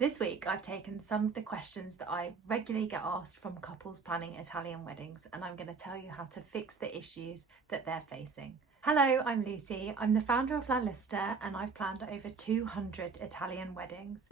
This week I've taken some of the questions that I regularly get asked from couples planning Italian weddings, and I'm going to tell you how to fix the issues that they're facing. Hello, I'm Lucy. I'm the founder of Lista and I've planned over 200 Italian weddings.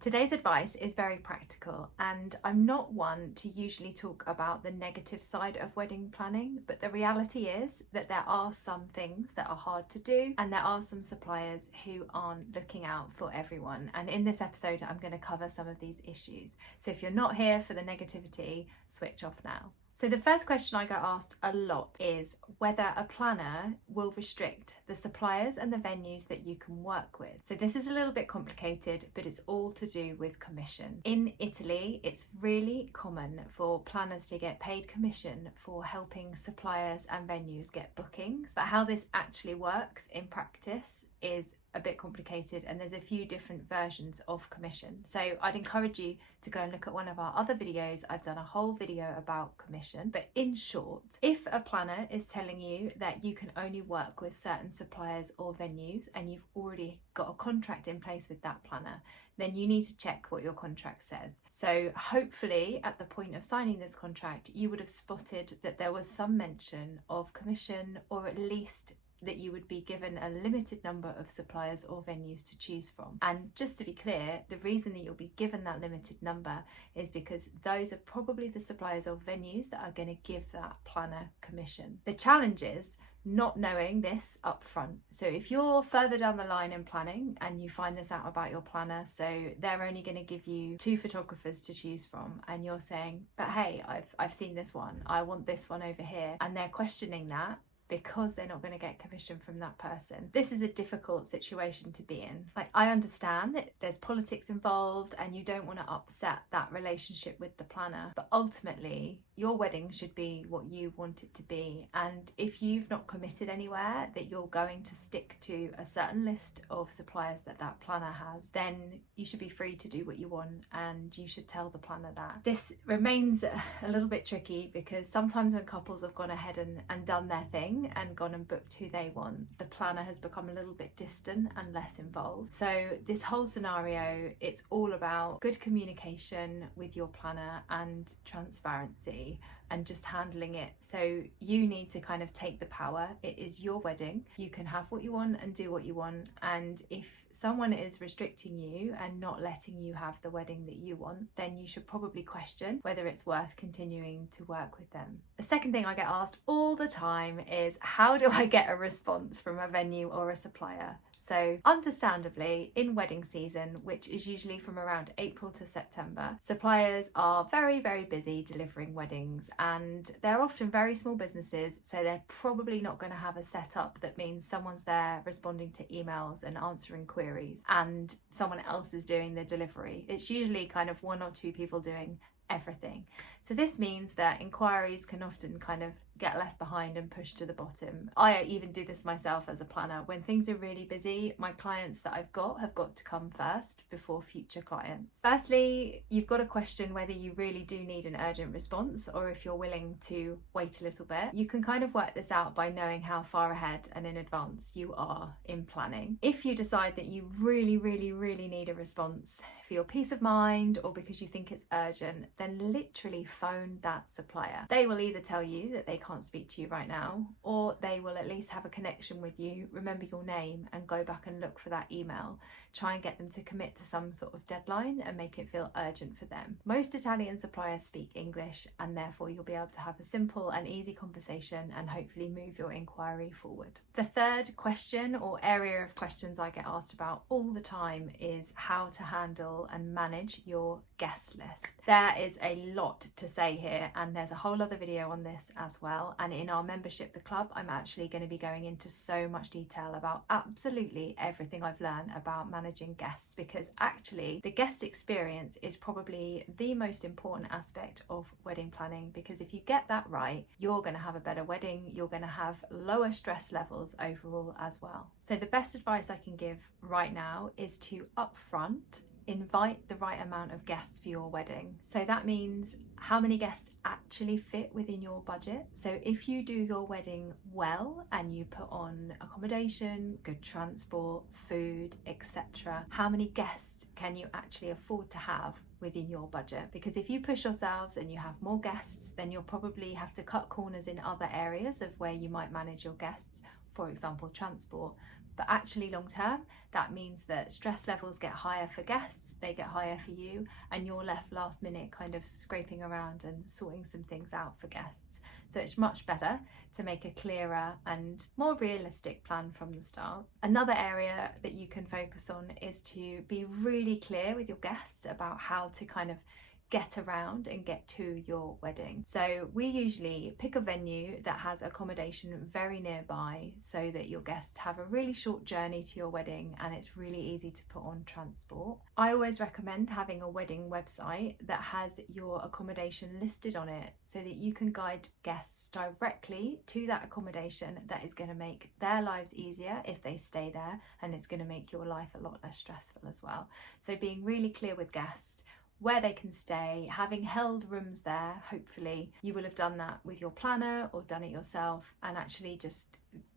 Today's advice is very practical, and I'm not one to usually talk about the negative side of wedding planning, but the reality is that there are some things that are hard to do and there are some suppliers who aren't looking out for everyone. And in this episode, I'm going to cover some of these issues. So if you're not here for the negativity, switch off now. So the first question I get asked a lot is whether a planner will restrict the suppliers and the venues that you can work with. So this is a little bit complicated, but it's all to do with commission. In Italy, it's really common for planners to get paid commission for helping suppliers and venues get bookings. But how this actually works in practice is a bit complicated, and there's a few different versions of commission. So I'd encourage you to go and look at one of our other videos. I've done a whole video about commission, but in short, if a planner is telling you that you can only work with certain suppliers or venues and you've already got a contract in place with that planner, then you need to check what your contract says. So hopefully at the point of signing this contract, you would have spotted that there was some mention of commission, or at least that you would be given a limited number of suppliers or venues to choose from. And just to be clear, the reason that you'll be given that limited number is because those are probably the suppliers or venues that are going to give that planner commission. The challenge is not knowing this up front. So if you're further down the line in planning and you find this out about your planner, so they're only going to give you 2 photographers to choose from, and you're saying, but hey, I've seen this one, I want this one over here, and they're questioning that because they're not going to get commission from that person. This is a difficult situation to be in. Like, I understand that there's politics involved and you don't want to upset that relationship with the planner, but ultimately your wedding should be what you want it to be. And if you've not committed anywhere that you're going to stick to a certain list of suppliers that that planner has, then you should be free to do what you want, and you should tell the planner that. This remains a little bit tricky because sometimes when couples have gone ahead and done their thing and gone and booked who they want, the planner has become a little bit distant and less involved. So this whole scenario, it's all about good communication with your planner and transparency and just handling it. So you need to kind of take the power. It is your wedding. You can have what you want and do what you want. And if someone is restricting you and not letting you have the wedding that you want, then you should probably question whether it's worth continuing to work with them. The second thing I get asked all the time is, how do I get a response from a venue or a supplier? So understandably, in wedding season, which is usually from around April to September, suppliers are very, very busy delivering weddings, and they're often very small businesses, so they're probably not going to have a setup that means someone's there responding to emails and answering queries and someone else is doing the delivery. It's usually kind of 1 or 2 people doing everything. So this means that inquiries can often kind of get left behind and pushed to the bottom. I even do this myself as a planner. When things are really busy, my clients that I've got have got to come first before future clients. Firstly, you've got to question whether you really do need an urgent response or if you're willing to wait a little bit. You can kind of work this out by knowing how far ahead and in advance you are in planning. If you decide that you really need a response for your peace of mind or because you think it's urgent, then literally phone that supplier. They will either tell you that they can't speak to you right now, or they will at least have a connection with you, remember your name and go back and look for that email. Try and get them to commit to some sort of deadline and make it feel urgent for them. Most Italian suppliers speak English, and therefore you'll be able to have a simple and easy conversation and hopefully move your inquiry forward. The third question or area of questions I get asked about all the time is how to handle and manage your guest list. There is a lot to say here, and there's a whole other video on this as well. And in our membership, the club, I'm actually going to be going into so much detail about absolutely everything I've learned about managing guests, because actually the guest experience is probably the most important aspect of wedding planning, because if you get that right, you're going to have a better wedding, you're going to have lower stress levels overall as well. So the best advice I can give right now is to upfront invite the right amount of guests for your wedding. So that means how many guests actually fit within your budget. So if you do your wedding well and you put on accommodation, good transport, food, etc., how many guests can you actually afford to have within your budget? Because if you push yourselves and you have more guests, then you'll probably have to cut corners in other areas of where you might manage your guests, for example transport. But actually long term, that means that stress levels get higher for guests, they get higher for you, and you're left last minute kind of scraping around and sorting some things out for guests. So it's much better to make a clearer and more realistic plan from the start. Another area that you can focus on is to be really clear with your guests about how to kind of get around and get to your wedding. So we usually pick a venue that has accommodation very nearby so that your guests have a really short journey to your wedding and it's really easy to put on transport. I always recommend having a wedding website that has your accommodation listed on it so that you can guide guests directly to that accommodation. That is going to make their lives easier if they stay there, and it's going to make your life a lot less stressful as well. So being really clear with guests where they can stay, having held rooms there. Hopefully you will have done that with your planner or done it yourself, and actually just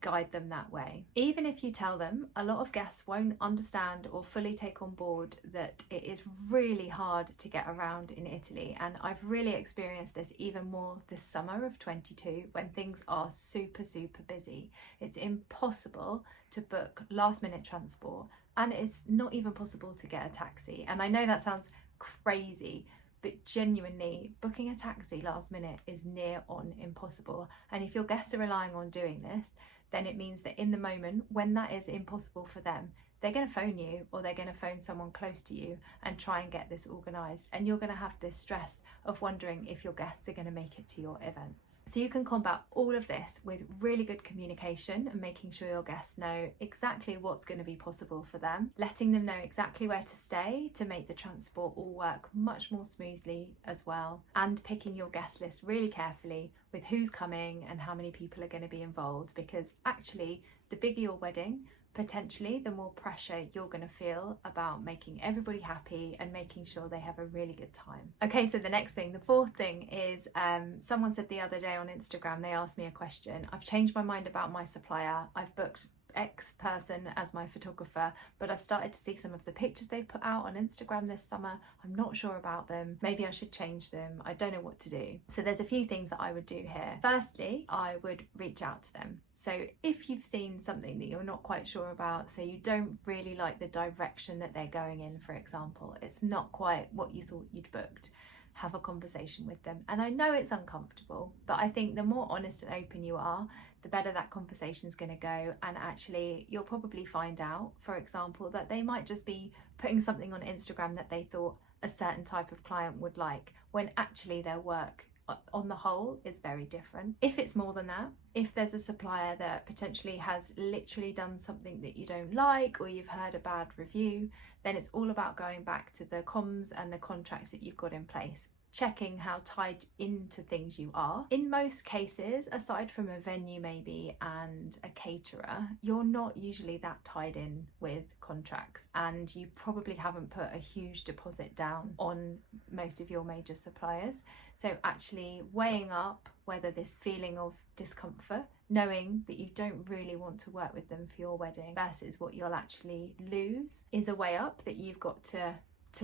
guide them that way. Even if you tell them, a lot of guests won't understand or fully take on board that it is really hard to get around in Italy, and I've really experienced this even more this summer of 22 when things are super busy. It's impossible to book last minute transport, and it's not even possible to get a taxi. And I know that sounds crazy, but genuinely booking a taxi last minute is near on impossible. And if your guests are relying on doing this, then it means that in the moment when that is impossible for them, they're going to phone you or they're going to phone someone close to you and try and get this organised, and you're going to have this stress of wondering if your guests are going to make it to your events. So you can combat all of this with really good communication and making sure your guests know exactly what's going to be possible for them, letting them know exactly where to stay to make the transport all work much more smoothly as well, and picking your guest list really carefully with who's coming and how many people are going to be involved, because actually the bigger your wedding, potentially the more pressure you're going to feel about making everybody happy and making sure they have a really good time. Okay, so the next thing, the fourth thing is someone said the other day on Instagram, they asked me a question. I've changed my mind about my supplier. I've booked X person as my photographer, but I've started to see some of the pictures they've put out on Instagram this summer. I'm not sure about them. Maybe I should change them. I don't know what to do. So there's a few things that I would do here. Firstly, I would reach out to them. So if you've seen something that you're not quite sure about, so you don't really like the direction that they're going in, for example, it's not quite what you thought you'd booked, have a conversation with them. And I know it's uncomfortable, but I think the more honest and open you are, the better that conversation is going to go. And actually you'll probably find out, for example, that they might just be putting something on Instagram that they thought a certain type of client would like, when actually their work on the whole is very different. If it's more than that, if there's a supplier that potentially has literally done something that you don't like, or you've heard a bad review, then it's all about going back to the comms and the contracts that you've got in place, checking how tied into things you are. In most cases, aside from a venue maybe and a caterer, you're not usually that tied in with contracts, and you probably haven't put a huge deposit down on most of your major suppliers. So actually weighing up whether this feeling of discomfort, knowing that you don't really want to work with them for your wedding versus what you'll actually lose, is a way up that you've got to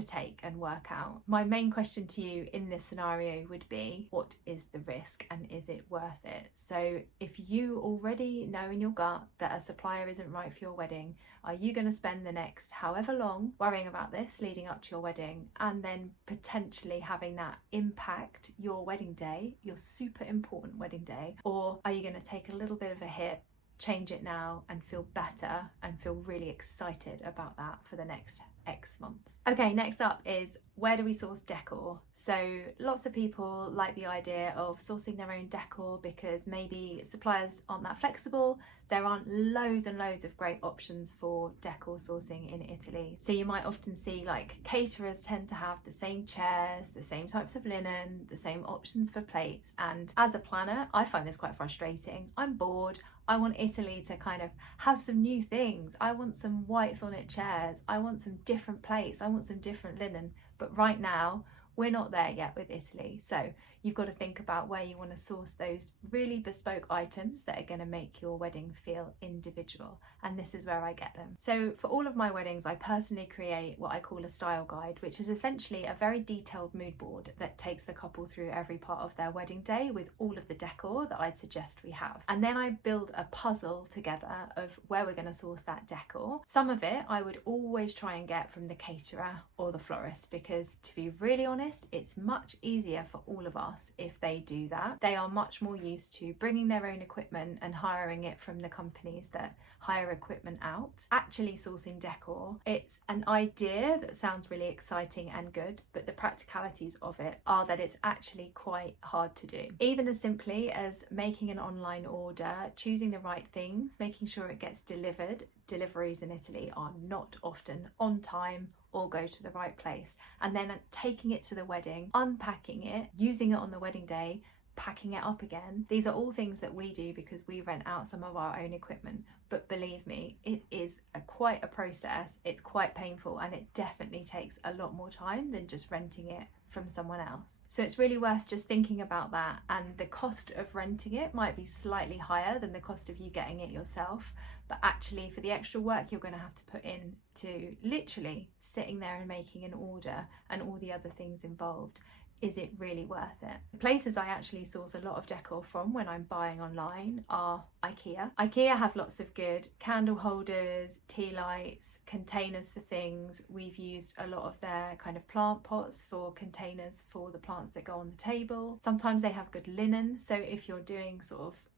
take and work out. My main question to you in this scenario would be, what is the risk and is it worth it? So if you already know in your gut that a supplier isn't right for your wedding, are you going to spend the next however long worrying about this leading up to your wedding, and then potentially having that impact your wedding day, your super important wedding day? Or are you going to take a little bit of a hit, change it now and feel better and feel really excited about that for the next X months? Okay, next up is, where do we source decor? So lots of people like the idea of sourcing their own decor because maybe suppliers aren't that flexible. There aren't loads and loads of great options for decor sourcing in Italy. So you might often see like caterers tend to have the same chairs, the same types of linen, the same options for plates. And as a planner, I find this quite frustrating. I'm bored. I want Italy to kind of have some new things. I want some white thornet chairs. I want some different plates. I want some different linen. But right now, we're not there yet with Italy. So you've got to think about where you want to source those really bespoke items that are going to make your wedding feel individual. And this is where I get them. So for all of my weddings, I personally create what I call a style guide, which is essentially a very detailed mood board that takes the couple through every part of their wedding day with all of the decor that I'd suggest we have. And then I build a puzzle together of where we're going to source that decor. Some of it I would always try and get from the caterer or the florist, because to be really honest, it's much easier for all of us if they do that. They are much more used to bringing their own equipment and hiring it from the companies that hire equipment out. Actually sourcing decor, it's an idea that sounds really exciting and good, but the practicalities of it are that it's actually quite hard to do. Even as simply as making an online order, choosing the right things, making sure it gets delivered. Deliveries in Italy are not often on time or go to the right place. And then taking it to the wedding, unpacking it, using it on the wedding day, packing it up again. These are all things that we do because we rent out some of our own equipment. But believe me, it is quite a process. It's quite painful, and it definitely takes a lot more time than just renting it from someone else. So it's really worth just thinking about that, and the cost of renting it might be slightly higher than the cost of you getting it yourself, but actually for the extra work you're going to have to put in to literally sitting there and making an order and all the other things involved, is it really worth it? The places I actually source a lot of decor from when I'm buying online are IKEA. IKEA have lots of good candle holders, tea lights, containers for things. We've used a lot of their kind of plant pots for containers for the plants that go on the table. Sometimes they have good linen, so if you're doing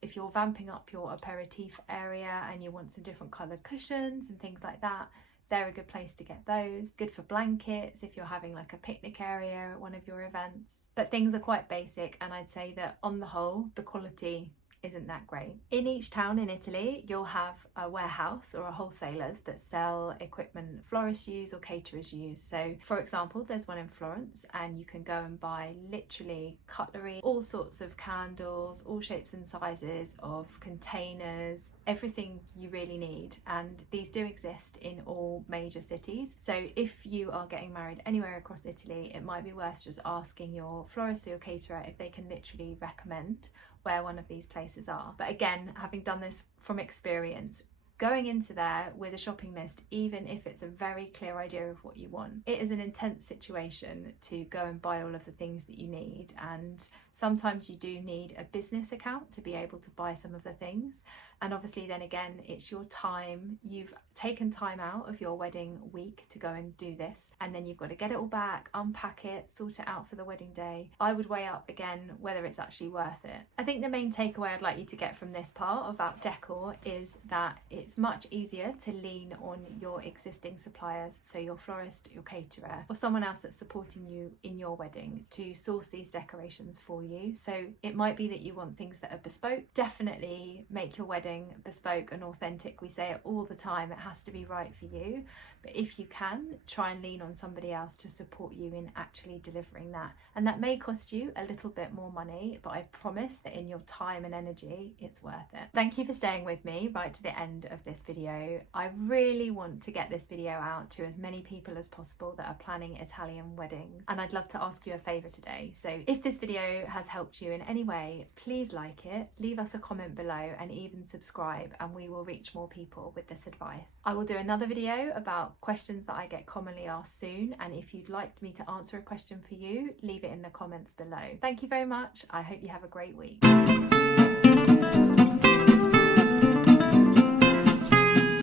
if you're vamping up your aperitif area and you want some different coloured cushions and things like that, they're a good place to get those. Good for blankets if you're having like a picnic area at one of your events. But things are quite basic, and I'd say that on the whole, the quality isn't that great. In each town in Italy, you'll have a warehouse or a wholesalers that sell equipment florists use or caterers use. So for example, there's one in Florence, and you can go and buy literally cutlery, all sorts of candles, all shapes and sizes of containers, everything you really need. And these do exist in all major cities. So if you are getting married anywhere across Italy, it might be worth just asking your florist or your caterer if they can literally recommend where one of these places are. But again, having done this from experience, going into there with a shopping list, even if it's a very clear idea of what you want, it is an intense situation to go and buy all of the things that you need. And sometimes you do need a business account to be able to buy some of the things. And obviously then again, it's your time. You've taken time out of your wedding week to go and do this, and then you've got to get it all back, unpack it, sort it out for the wedding day. I would weigh up again whether it's actually worth it. I think the main takeaway I'd like you to get from this part about decor is that it's much easier to lean on your existing suppliers, so your florist, your caterer, or someone else that's supporting you in your wedding to source these decorations for you. So it might be that you want things that are bespoke. Definitely make your wedding bespoke and authentic. We say it all the time, it has to be right for you. But if you can, try and lean on somebody else to support you in actually delivering that. And that may cost you a little bit more money, but I promise that in your time and energy, it's worth it. Thank you for staying with me right to the end of this video. I really want to get this video out to as many people as possible that are planning Italian weddings. And I'd love to ask you a favour today. So if this video has helped you in any way, please like it, leave us a comment below, and even subscribe, and we will reach more people with this advice. I will do another video about questions that I get commonly asked soon, and if you'd like me to answer a question for you, leave it in the comments below. Thank you very much. I hope you have a great week.